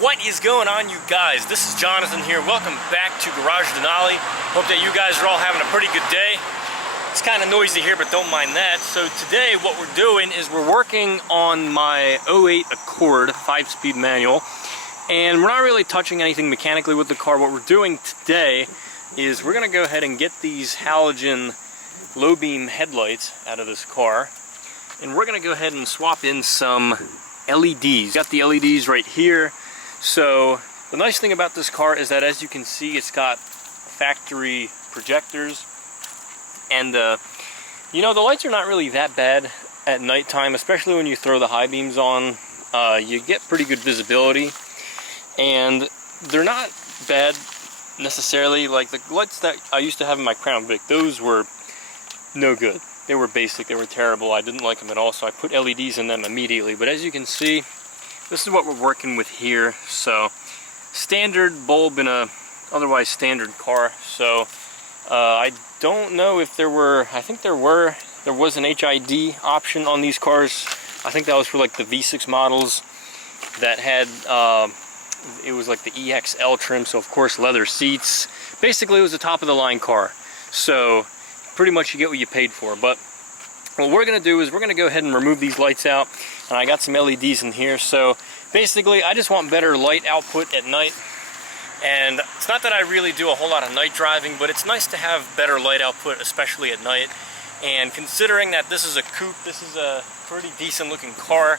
What is going on, you guys? This is Jonathan here. Welcome back to Garage Denali. Hope that you guys are all having a pretty good day. It's kind of noisy here, but don't mind that. So today what we're doing is we're working on my 08 Accord 5-speed manual, and we're not really touching anything mechanically with the car. What we're doing today is we're going to go ahead and get these halogen low beam headlights out of this car, and we're going to go ahead and swap in some LEDs. Got the LEDs right here. So the nice thing about this car is that, as you can see, it's got factory projectors, and you know, the lights are not really that bad at nighttime, especially when you throw the high beams on. You get pretty good visibility, and they're not bad necessarily. Like the lights that I used to have in my Crown Vic, those were no good. They were basic, they were terrible. I didn't like them at all, so I put LEDs in them immediately. But as you can see, this is what we're working with here. So standard bulb in a otherwise standard car. So I don't know if there were, I think there was an HID option on these cars. I think that was for like the V6 models that had it was like the EXL trim, so of course leather seats. Basically it was a top of the line car, so pretty much you get what you paid for. But what we're going to do is we're going to go ahead and remove these lights out, and I got some LEDs in here. So basically I just want better light output at night, and it's not that I really do a whole lot of night driving, but it's nice to have better light output, especially at night. And considering that this is a coupe, this is a pretty decent looking car,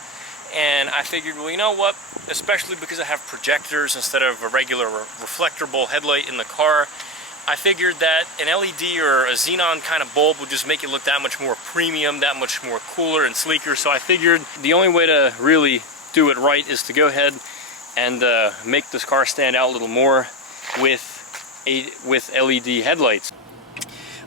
and I figured, well, you know what, especially because I have projectors instead of a regular reflectable headlight in the car, I figured that an LED or a xenon kind of bulb would just make it look that much more premium, that much more cooler and sleeker. So I figured the only way to really do it right is to go ahead and make this car stand out a little more with LED headlights.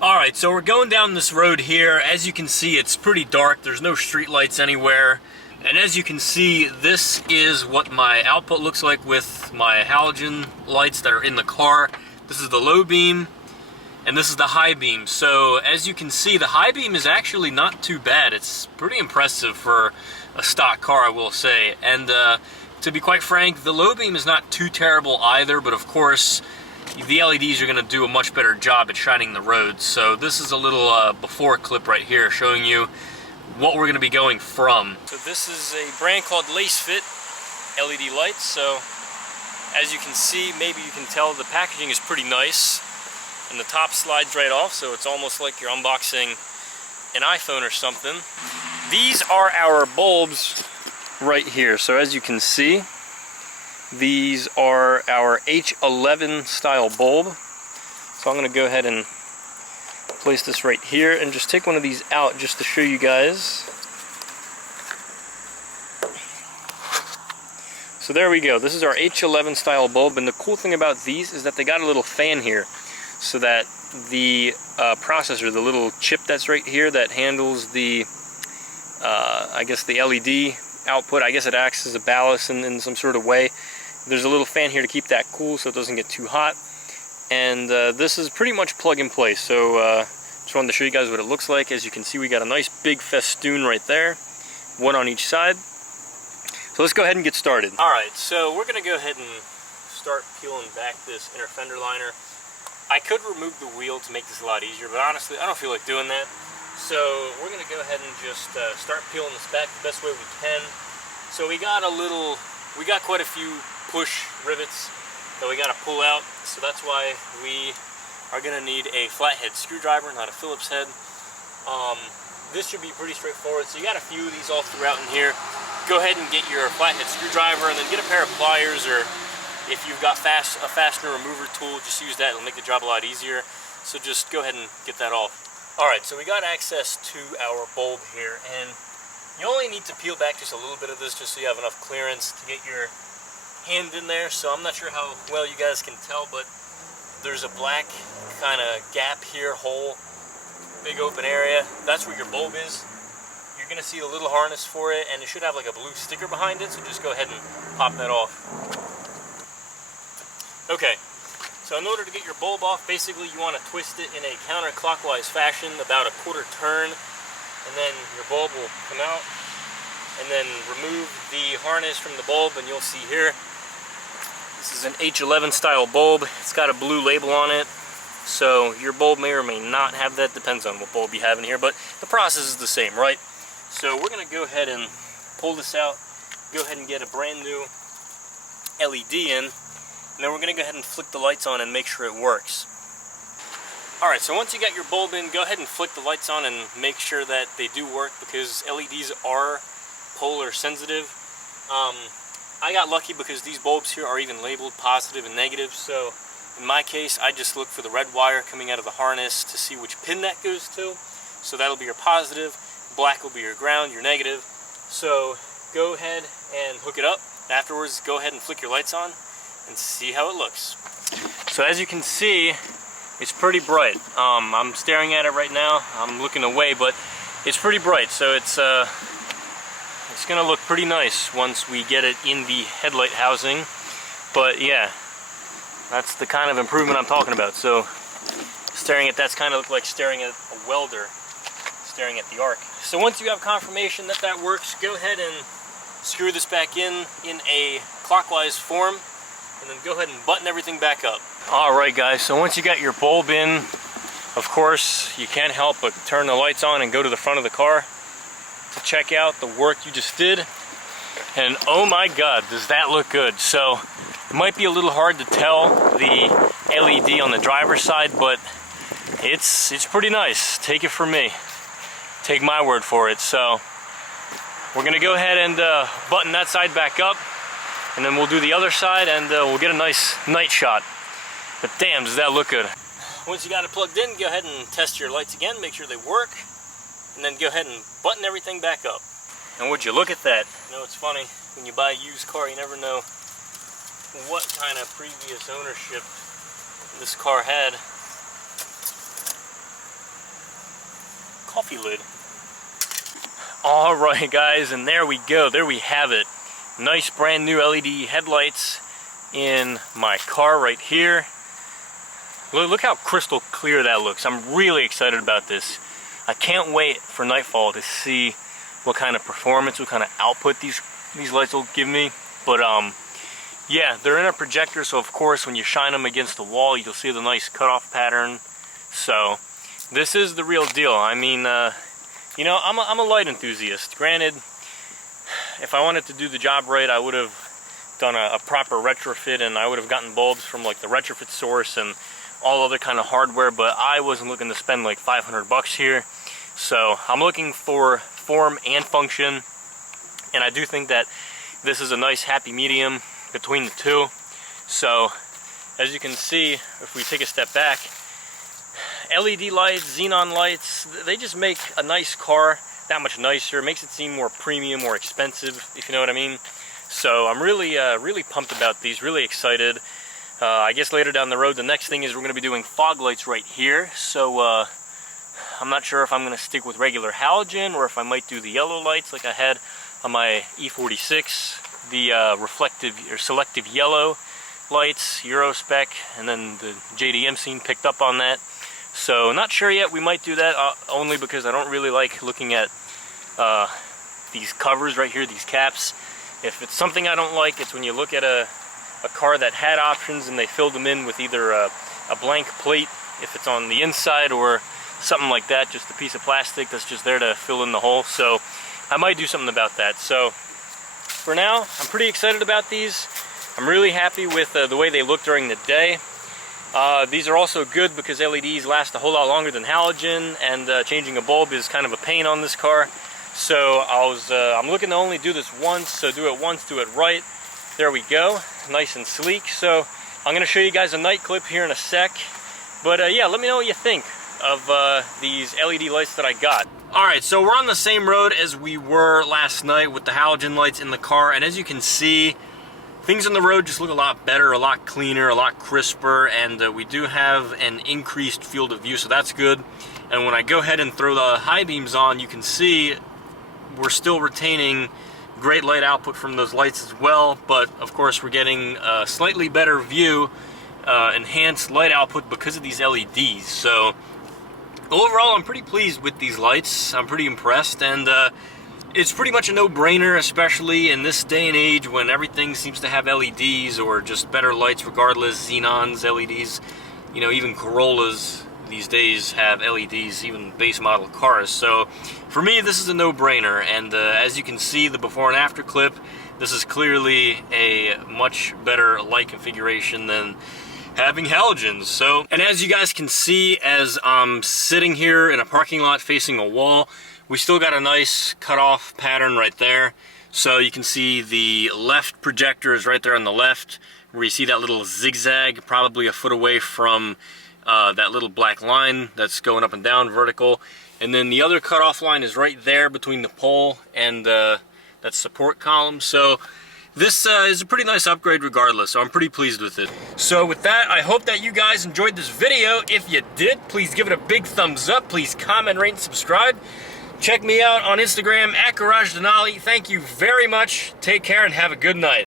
Alright, so we're going down this road here. As you can see, it's pretty dark. There's no street lights anywhere. And as you can see, this is what my output looks like with my halogen lights that are in the car. This is the low beam, and this is the high beam. So as you can see, the high beam is actually not too bad. It's pretty impressive for a stock car, I will say. And to be quite frank, the low beam is not too terrible either, but of course, the LEDs are going to do a much better job at shining the road. So this is a little before clip right here showing you what we're going to be going from. So this is a brand called Lace Fit LED lights. So as you can see, maybe you can tell the packaging is pretty nice, and the top slides right off, so it's almost like you're unboxing an iPhone or something. These are our bulbs right here. So as you can see, these are our H11 style bulb. So I'm going to go ahead and place this right here and just take one of these out just to show you guys. So there we go. This is our H11 style bulb, and the cool thing about these is that they got a little fan here so that the processor, the little chip that's right here that handles the I guess the LED output, I guess it acts as a ballast in some sort of way. There's a little fan here to keep that cool so it doesn't get too hot, and this is pretty much plug and play. So just wanted to show you guys what it looks like. As you can see, we got a nice big festoon right there, one on each side. So let's go ahead and get started. Alright, so we're going to go ahead and start peeling back this inner fender liner. I could remove the wheel to make this a lot easier, but honestly I don't feel like doing that. So we're going to go ahead and just start peeling this back the best way we can. So we got quite a few push rivets that we got to pull out, so that's why we are going to need a flathead screwdriver, not a Phillips head. This should be pretty straightforward. So you got a few of these all throughout in here. Go ahead and get your flathead screwdriver, and then get a pair of pliers, or if you've got a fastener remover tool, just use that. It'll make the job a lot easier. So just go ahead and get that off. Alright, so we got access to our bulb here, and you only need to peel back just a little bit of this just so you have enough clearance to get your hand in there. So I'm not sure how well you guys can tell, but there's a black kind of gap here, hole, big open area. That's where your bulb is. You're going to see a little harness for it, and it should have like a blue sticker behind it, so just go ahead and pop that off. Okay, so in order to get your bulb off, basically you want to twist it in a counterclockwise fashion, about a quarter turn, and then your bulb will come out. And then remove the harness from the bulb, and you'll see here This is an H11 style bulb. It's got a blue label on it. So your bulb may or may not have that, depends on what bulb you have in here, but the process is the same, right? So we're gonna go ahead and pull this out, go ahead and get a brand new LED in, and then we're gonna go ahead and flick the lights on and make sure it works. Alright, so once you got your bulb in, go ahead and flick the lights on and make sure that they do work, because LEDs are polar sensitive. I got lucky because these bulbs here are even labeled positive and negative, so in my case, I just look for the red wire coming out of the harness to see which pin that goes to. So that'll be your positive, black will be your ground, your negative. So go ahead and hook it up. Afterwards, go ahead and flick your lights on and see how it looks. So as you can see, it's pretty bright. I'm staring at it right now. I'm looking away, but it's pretty bright. So it's gonna look pretty nice once we get it in the headlight housing. But yeah, that's the kind of improvement I'm talking about. So staring at that's kind of like staring at a welder staring at the arc. So once you have confirmation that that works, go ahead and screw this back in a clockwise form, and then go ahead and button everything back up. Alright guys, so once you got your bulb in, of course you can't help but turn the lights on and go to the front of the car to check out the work you just did. And oh my god, does that look good. So it might be a little hard to tell the LED on the driver's side, but it's pretty nice. Take it from me. Take my word for it. So we're gonna go ahead and button that side back up, and then we'll do the other side, and we'll get a nice night shot. But damn, does that look good. Once you got it plugged in, go ahead and test your lights again, make sure they work, and then go ahead and button everything back up. And would you look at that? You know, it's funny, when you buy a used car, you never know what kind of previous ownership this car had. Coffee lid. Alright guys, and there we go, there we have it. Nice brand new LED headlights in my car right here. Look how crystal clear that looks. I'm really excited about this. I can't wait for nightfall to see what kind of performance, what kind of output these lights will give me. But yeah, they're in a projector, so of course when you shine them against the wall, you'll see the nice cutoff pattern. So this is the real deal. I mean, you know, I'm a light enthusiast. Granted, if I wanted to do the job right, I would have done a proper retrofit, and I would have gotten bulbs from like the retrofit source and all other kind of hardware, but I wasn't looking to spend like $500 here. So I'm looking for form and function, and I do think that this is a nice happy medium between the two. So as you can see, if we take a step back, LED lights, xenon lights, they just make a nice car that much nicer. It makes it seem more premium, more expensive, if you know what I mean. So I'm really really pumped about these, really excited. I guess later down the road, the next thing is we're going to be doing fog lights right here. So I'm not sure if I'm going to stick with regular halogen or if I might do the yellow lights like I had on my E46, the reflective or selective yellow lights, Euro spec, and then the JDM scene picked up on that. So not sure yet. We might do that only because I don't really like looking at these covers right here, these caps. If it's something I don't like, it's when you look at a car that had options and they filled them in with either a blank plate, if it's on the inside, or something like that, just a piece of plastic that's just there to fill in the hole. So I might do something about that. So for now, I'm pretty excited about these. I'm really happy with the way they look during the day. These are also good because LEDs last a whole lot longer than halogen, and changing a bulb is kind of a pain on this car. So I'm looking to only do this once, so do it once, do it right. There we go, nice and sleek. So I'm going to show you guys a night clip here in a sec. But yeah, let me know what you think of these LED lights that I got. Alright, so we're on the same road as we were last night with the halogen lights in the car, and as you can see, things on the road just look a lot better, a lot cleaner, a lot crisper, and we do have an increased field of view, so that's good. And when I go ahead and throw the high beams on, you can see we're still retaining great light output from those lights as well, but of course we're getting a slightly better view, enhanced light output because of these LEDs. So overall, I'm pretty pleased with these lights. I'm pretty impressed, and It's pretty much a no-brainer, especially in this day and age when everything seems to have LEDs or just better lights regardless, xenons, LEDs, you know, even Corollas these days have LEDs, even base model cars. So for me, this is a no-brainer, and as you can see, the before and after clip, this is clearly a much better light configuration than having halogens. So, and as you guys can see, as I'm sitting here in a parking lot facing a wall, we still got a nice cutoff pattern right there. So you can see the left projector is right there on the left, where you see that little zigzag, probably a foot away from that little black line that's going up and down vertical. And then the other cutoff line is right there between the pole and that support column. So this is a pretty nice upgrade regardless, so I'm pretty pleased with it. So with that, I hope that you guys enjoyed this video. If you did, please give it a big thumbs up. Please comment, rate, and subscribe. Check me out on Instagram at Garage Denali. Thank you very much. Take care and have a good night.